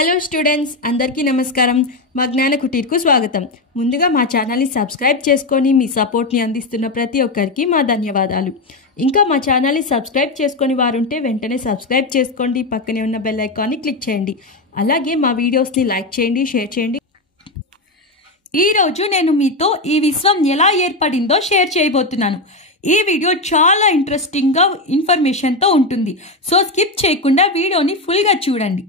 Hello students, అందరికీ నమస్కారం. మా జ్ఞాన కుటీర్కు స్వాగతం. ముందుగా మా ఛానల్ని సబ్స్క్రైబ్ చేసుకొని మీ సపోర్ట్ని అందిస్తున్న ప్రతి ఒక్కరికి మా ధన్యవాదాలు. ఇంకా మా ఛానల్ని సబ్స్క్రైబ్ చేసుకొని వారుంటే వెంటనే సబ్స్క్రైబ్ చేసుకోండి, పక్కనే ఉన్న బెల్ ఐకాన్ని క్లిక్ చేయండి. అలాగే మా వీడియోస్ని లైక్ చేయండి, షేర్ చేయండి. ఈరోజు నేను మీతో ఈ విశ్వం ఎలా ఏర్పడిందో షేర్ చేయబోతున్నాను. ఈ వీడియో చాలా ఇంట్రెస్టింగ్గా ఇన్ఫర్మేషన్తో ఉంటుంది. సో స్కిప్ చేయకుండా వీడియోని ఫుల్గా చూడండి.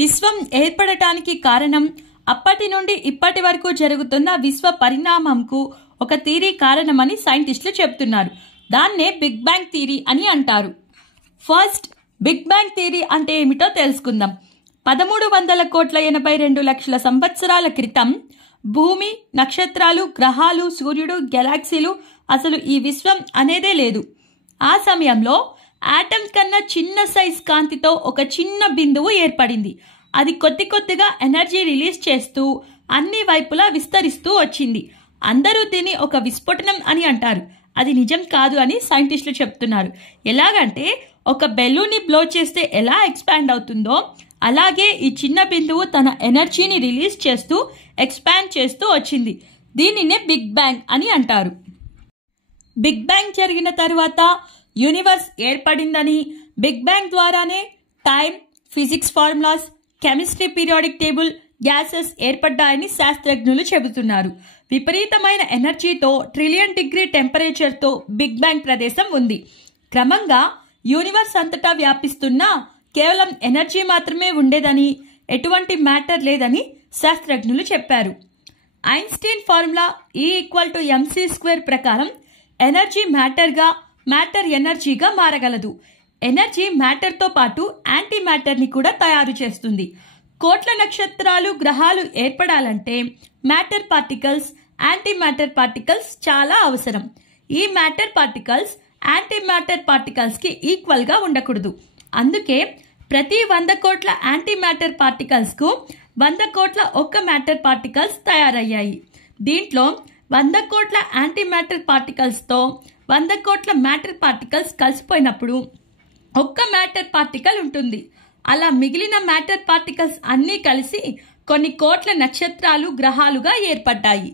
విశ్వం ఏర్పడటానికి కారణం అప్పటి నుండి ఇప్పటి వరకు జరుగుతున్న విశ్వ పరిణామంకు ఒక థియరీ కారణమని సైంటిస్టులు చెప్తున్నారు. దాన్నే బిగ్ బ్యాంగ్ థియరీ అని అంటారు. ఫస్ట్, బిగ్ బ్యాంగ్ థియరీ అంటే ఏమిటో తెలుసుకుందాం. 1382 సంవత్సరాల క్రితం భూమి, నక్షత్రాలు, గ్రహాలు, సూర్యుడు, గెలాక్సీలు, అసలు ఈ విశ్వం అనేదే లేదు. ఆ సమయంలో ఆటం కన్నా చిన్న సైజ్ కాంతితో ఒక చిన్న బిందువు ఏర్పడింది. అది కొద్దిగా ఎనర్జీ రిలీజ్ చేస్తూ అన్ని వైపులా విస్తరిస్తూ వచ్చింది. అందరూ దీన్ని ఒక విస్ఫోటనం అని అంటారు. అది నిజం కాదు అని సైంటిస్టులు చెప్తున్నారు. ఎలాగంటే ఒక బెలూన్ని బ్లో చేస్తే ఎలా ఎక్స్పాండ్ అవుతుందో అలాగే ఈ చిన్న బిందువు తన ఎనర్జీని రిలీజ్ చేస్తూ ఎక్స్పాండ్ చేస్తూ వచ్చింది. దీనినే బిగ్ బ్యాంగ్ అని అంటారు. బిగ్ బ్యాంగ్ జరిగిన తర్వాత యూనివర్స్ ఏర్పడిందని, బిగ్ బ్యాంగ్ ద్వారానే time, physics formulas, chemistry periodic table, gases ఏర్పడ్డాయని శాస్త్రజ్ఞులు చెబుతున్నారు. విపరీతమైన ఎనర్జీతో, ట్రిలియన్ డిగ్రీ టెంపరేచర్తో బిగ్ బ్యాంగ్ ప్రదేశం ఉంది. క్రమంగా యూనివర్స్ అంతటా వ్యాపిస్తున్న కేవలం ఎనర్జీ మాత్రమే ఉండేదని, ఎటువంటి మ్యాటర్ లేదని శాస్త్రజ్ఞులు చెప్పారు. ఐన్స్టీన్ ఫార్ములా E=mc² ప్రకారం ఎనర్జీ మ్యాటర్గా, మ్యాటర్ ఎనర్జీగా మారగలదు. ఎనర్జీ మ్యాటర్తో పాటు యాంటీ మ్యాటర్ని కూడా తయారు చేస్తుంది. కోట్ల నక్షత్రాలు, గ్రహాలు ఏర్పడాలంటే matter particles, antimatter particles చాలా అవసరం. ఈ మ్యాటర్ పార్టికల్స్ యాంటీ మ్యాటర్ పార్టికల్స్కి ఈక్వల్గా ఉండకూడదు. అందుకే ప్రతి 100 కోట్ల యాంటీ మ్యాటర్ పార్టికల్స్కు 100 కోట్ల ఒక్క మ్యాటర్ పార్టికల్స్ తయారయ్యాయి. దీంట్లో 100 కోట్ల యాంటీ మ్యాటర్ పార్టికల్స్తో 100 కోట్ల మ్యాటర్ పార్టికల్స్ కలిసిపోయినప్పుడు ఒక్క మ్యాటర్ పార్టికల్ ఉంటుంది. అలా మిగిలిన మ్యాటర్ పార్టికల్స్ అన్నీ కలిసి కొన్ని కోట్ల నక్షత్రాలు, గ్రహాలుగా ఏర్పడ్డాయి.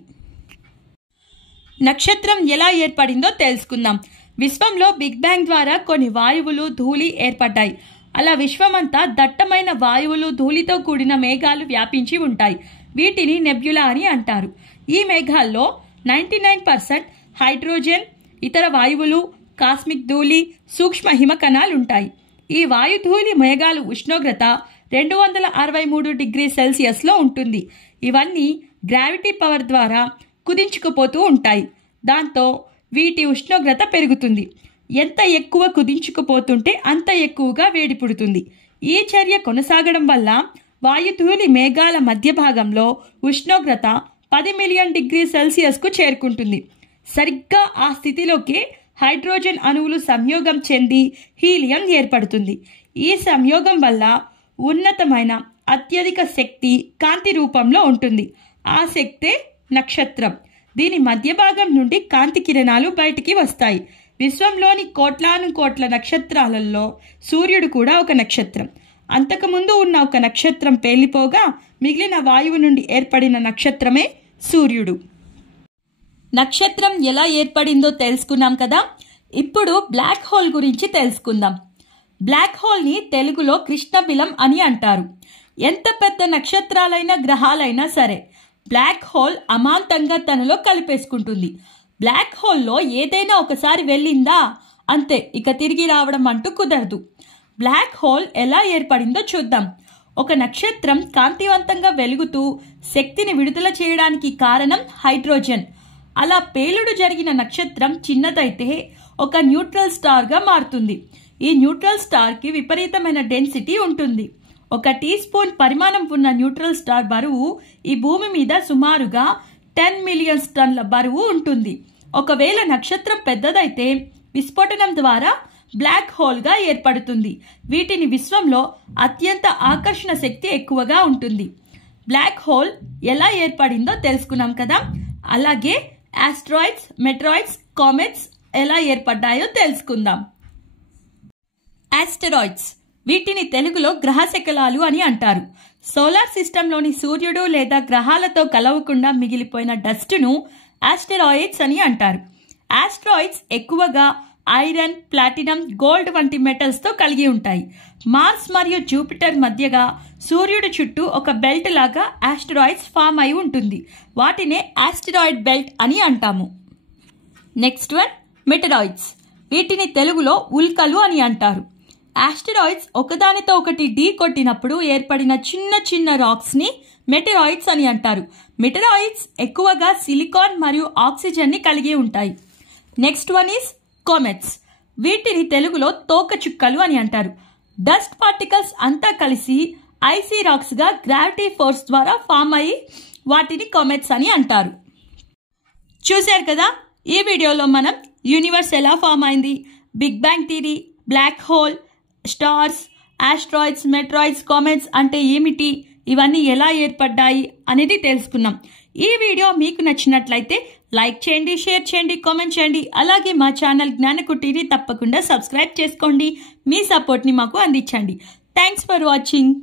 నక్షత్రం ఎలా ఏర్పడిందో తెలుసుకుందాం. విశ్వంలో బిగ్ బ్యాంగ్ ద్వారా కొన్ని వాయువులు, ధూళి ఏర్పడ్డాయి. అలా విశ్వమంతా దట్టమైన వాయువులు, ధూళితో కూడిన మేఘాలు వ్యాపించి ఉంటాయి. వీటిని నెబ్యులా అని అంటారు. ఈ మేఘాల్లో 99% హైడ్రోజన్, ఇతర వాయువులు, కాస్మిక్ ధూళి, సూక్ష్మ హిమ కణాలుంటాయి. ఈ వాయుధూళి మేఘాలు ఉష్ణోగ్రత 263 డిగ్రీ సెల్సియస్లో ఉంటుంది. ఇవన్నీ గ్రావిటీ పవర్ ద్వారా కుదించుకుపోతూ ఉంటాయి. దాంతో వీటి ఉష్ణోగ్రత పెరుగుతుంది. ఎంత ఎక్కువ కుదించుకుపోతుంటే అంత ఎక్కువగా వేడి పుడుతుంది. ఈ చర్య కొనసాగడం వల్ల వాయుధూళి మేఘాల మధ్య భాగంలో ఉష్ణోగ్రత 10 మిలియన్ డిగ్రీ సెల్సియస్కు చేరుకుంటుంది. సరిగ్గా ఆ స్థితిలోకి హైడ్రోజన్ అణువులు సంయోగం చెంది హీలియం ఏర్పడుతుంది. ఈ సంయోగం వల్ల ఉన్నతమైన అత్యధిక శక్తి కాంతి రూపంలో ఉంటుంది. ఆ శక్తే నక్షత్రం. దీని మధ్య భాగం నుండి కాంతి కిరణాలు బయటికి వస్తాయి. విశ్వంలోని కోట్లాను కోట్ల నక్షత్రాలలో సూర్యుడు కూడా ఒక నక్షత్రం. అంతకుముందు ఉన్న ఒక నక్షత్రం పేలిపోగా మిగిలిన వాయువు నుండి ఏర్పడిన నక్షత్రమే సూర్యుడు. నక్షత్రం ఎలా ఏర్పడిందో తెలుసుకున్నాం కదా. ఇప్పుడు బ్లాక్ హోల్ గురించి తెలుసుకుందాం. బ్లాక్ హోల్ని తెలుగులో కృష్ణబిలం అని అంటారు. ఎంత పెద్ద నక్షత్రాలైనా, గ్రహాలైనా సరే బ్లాక్ హోల్ అమాంతంగా తనలో కలిపేసుకుంటుంది. బ్లాక్ హోల్లో ఏదైనా ఒకసారి వెళ్ళిందా అంతే, ఇక తిరిగి రావడం అంటూ కుదరదు. బ్లాక్ హోల్ ఎలా ఏర్పడిందో చూద్దాం. ఒక నక్షత్రం కాంతివంతంగా వెలుగుతూ శక్తిని విడుదల చేయడానికి కారణం హైడ్రోజన్. అలా పేలుడు జరిగిన నక్షత్రం చిన్నదైతే ఒక న్యూట్రల్ స్టార్గా మారుతుంది. ఈ న్యూట్రల్ స్టార్కి విపరీతమైన డెన్సిటీ ఉంటుంది. 1 టీ స్పూన్ పరిమాణం ఉన్న న్యూట్రల్ స్టార్ బరువు ఈ భూమి మీద సుమారుగా 10 మిలియన్ టన్ల బరువు ఉంటుంది. ఒకవేళ నక్షత్రం పెద్దదైతే విస్ఫోటనం ద్వారా బ్లాక్ హోల్గా ఏర్పడుతుంది. వీటిని విశ్వంలో అత్యంత ఆకర్షణ శక్తి ఎక్కువగా ఉంటుంది. బ్లాక్ హోల్ ఎలా ఏర్పడిందో తెలుసుకున్నాం కదా. అలాగే ఆస్ట్రాయిడ్స్, మెట్రాయిడ్స్, కామెట్స్ ఎలా ఏర్పడ్డాయో తెలుసుకుందాం. ఆస్టెరాయిడ్స్ వీటిని తెలుగులో గ్రహశకలాలు అని అంటారు. సోలార్ సిస్టంలోని సూర్యుడు లేదా గ్రహాలతో కలవకుండా మిగిలిపోయిన డస్ట్ను ఆస్టెరాయిడ్స్ అని అంటారు. ఆస్ట్రాయిడ్స్ ఎక్కువగా ఐరన్, ప్లాటినం, గోల్డ్ వంటి మెటల్స్తో కలిగి ఉంటాయి. మార్స్ మరియు జూపిటర్ మధ్యగా సూర్యుడి చుట్టూ ఒక బెల్ట్ లాగా ఆస్టెరాయిడ్స్ ఫామ్ అయి ఉంటుంది. వాటినే ఆస్టెరాయిడ్ బెల్ట్ అని అంటాము. Next one meteoroids. వీటిని తెలుగులో ఉల్కలు అని అంటారు. ఆస్టెరాయిడ్స్ ఒకదానితో ఒకటి ఢీ కొట్టినప్పుడు ఏర్పడిన చిన్న చిన్న రాక్స్ని మెటరాయిడ్స్ అని అంటారు. మెటరాయిడ్స్ ఎక్కువగా సిలికాన్ మరియు ఆక్సిజన్ని కలిగి ఉంటాయి. Next one is comets. వీటిని తెలుగులో తోకచుక్కలు అని అంటారు. డస్ట్ పార్టికల్స్ అంతా కలిసి ఐసీ రాక్స్గా గ్రావిటీ ఫోర్స్ ద్వారా ఫామ్ అయ్యి వాటిని కామెట్స్ అని అంటారు. చూశారు కదా, ఈ వీడియోలో మనం యూనివర్స్ ఎలా ఫామ్ అయింది, big bang theory, black hole, stars, asteroids, meteoroids, comets అంటే ఏమిటి, ఇవన్నీ ఎలా ఏర్పడ్డాయి అనేది తెలుసుకున్నాం. ఈ వీడియో మీకు నచ్చినట్లయితే లైక్ చేయండి, షేర్ చేయండి, కామెంట్ చేయండి. అలాగే మా ఛానల్ జ్ఞానకుటీని తప్పకుండా సబ్స్క్రైబ్ చేసుకోండి. మీ సపోర్ట్ని మాకు అందించండి. Thanks for watching.